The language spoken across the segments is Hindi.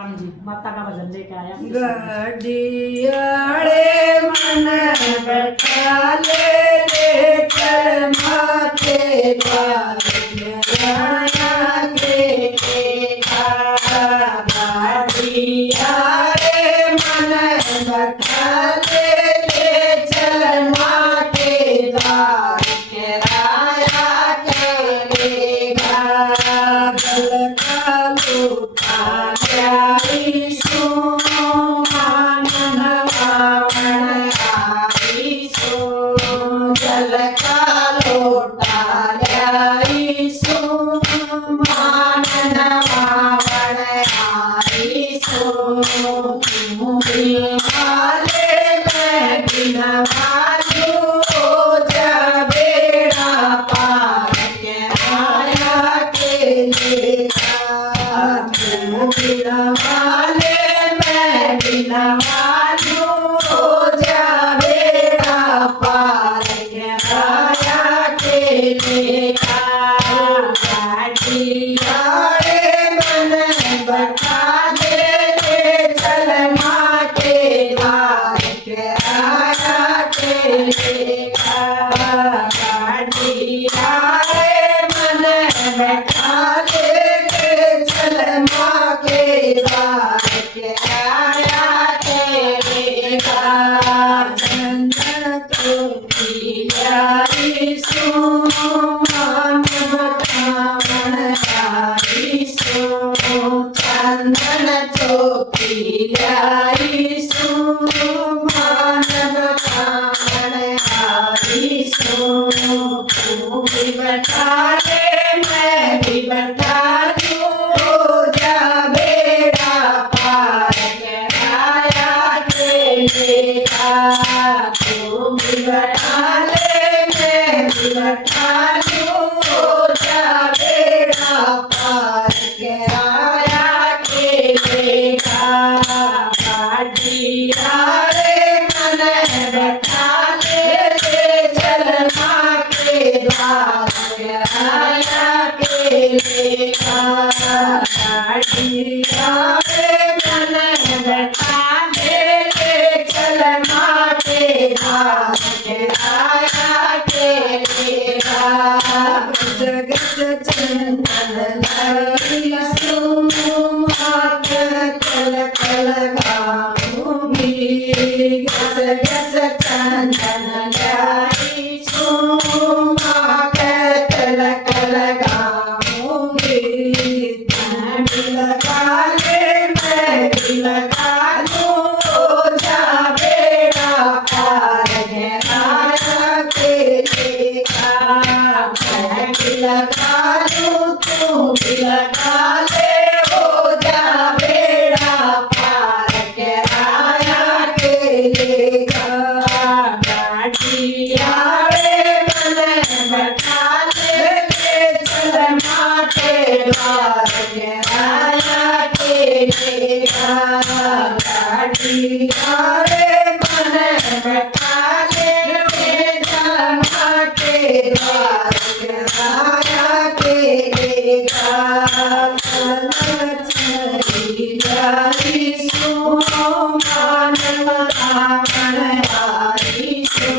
राम जी माता का भजन लेके आया। गडियाड़े मन बैठा ले चल माथे द्वारा के गडियाड़े मन बैठा ले चल माथे द्वारा के राया के गल का लूटा जल का लोटा ल्याईसु मान नवावण आईसु बिहाले मैं बिनवालू जबेड़ा पार के आया के लेगा बिनवाले मैं बिनवालू जबेड़ा पार के आया के लेगा गडियाड़े मन बैठा ले चल माँ के द्वार के आया के लेगा गडियाड़े मन बैठा ले चल माँ के द्वार के आया के लेगा चंदन तो पियाईसु मान बतावन आईसु चंदन तो पियाईसु मान बतावन आईसु तू भी बैठा ले मैं भी बैठा लूं जा बेड़ा पार के आया के लेगा तू भी बैठा ले मैं भी बैठा लूं जा बेड़ा पार के आया के लेगा गडियाड़े मन बैठा ले चल माँ के द्वार के आया के लेगा गडियाड़े मन बैठा ले चल माँ के द्वार के आया के लेगा जगत चंदन लाईसु हाथ कल कल गाऊंगी गस गस चंदन लाईसु माँ कल कल गाऊंगी तन भी लगा ले मैं भी लगा लूं जा बेड़ा पार गहराया के लेगा मैं भी लगा लूं तू भी लगा ले हो जा बेड़ा पार गहराया के लेगा गडियाड़े मन बैठा ले चल माँ के द्वार के आया के लेगा गडियाड़े मन बैठा ले चल माँ के द्वार के आया के लेगा चलीसु मान बतावन आईसु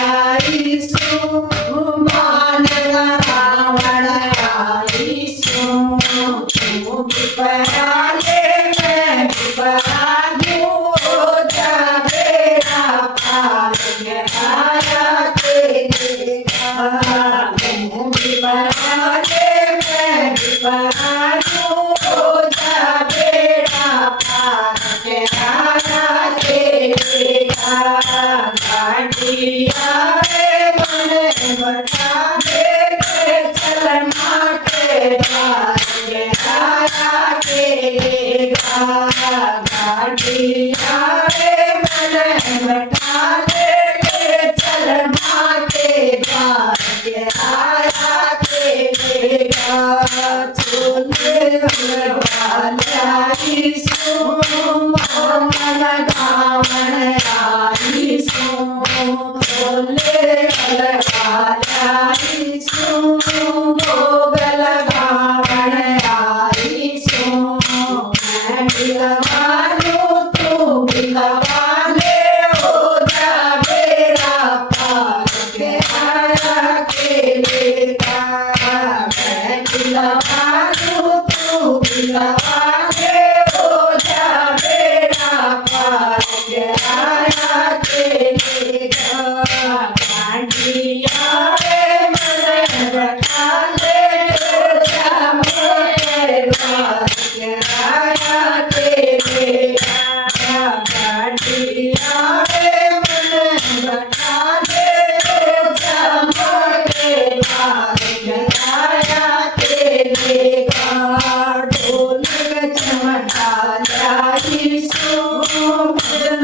चुमैयाईसु मान रावण आईसु तू भी परा ले मैं भी परा लूं जा बेड़ा पार के आया के लेगा तू भी परा ले मैं भी परा लूं जा बेड़ा पार के आया के लेगा गडियाड़े मन बैठा ले चल माँ के द्वार के आया के लेगा गडियाड़े मन बैठा ले चल माँ के द्वार के आया के लेगा चोले वाल्याईसु मन गावन आईसु चोले वाल्याईसु भोग लगावन सवारे हो जा बेड़ा पार के आया तेरे घर डांडिया रे मन बैठा ले जा मेरे द्वार के आया तेरे घर डांडिया रे मन बैठा ले जा मेरे द्वार के आया तेरे घर ढोल चमका जाई सो भजन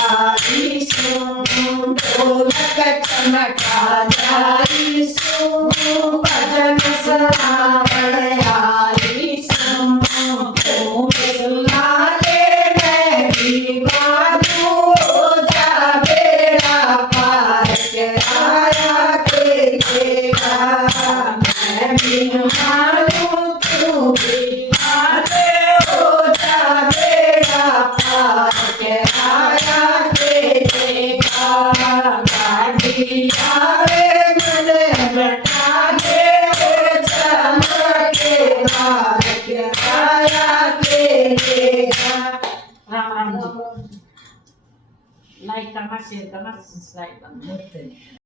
आई सो ढोलक चमका जाई सो भजन सरावण आई सो तुम सुना ले मैं भी गाऊं जा बेड़ा पार के आया तेरे घर मैं भी मारूं तू भी मारे हो जा बेड़ा पार के आया तेरे घर गाड़िया रे मन बैठा दे चमके द्वार के आया तेरे घर राम राम जी लाईक करा शेअर करा सबस्क्राईब करा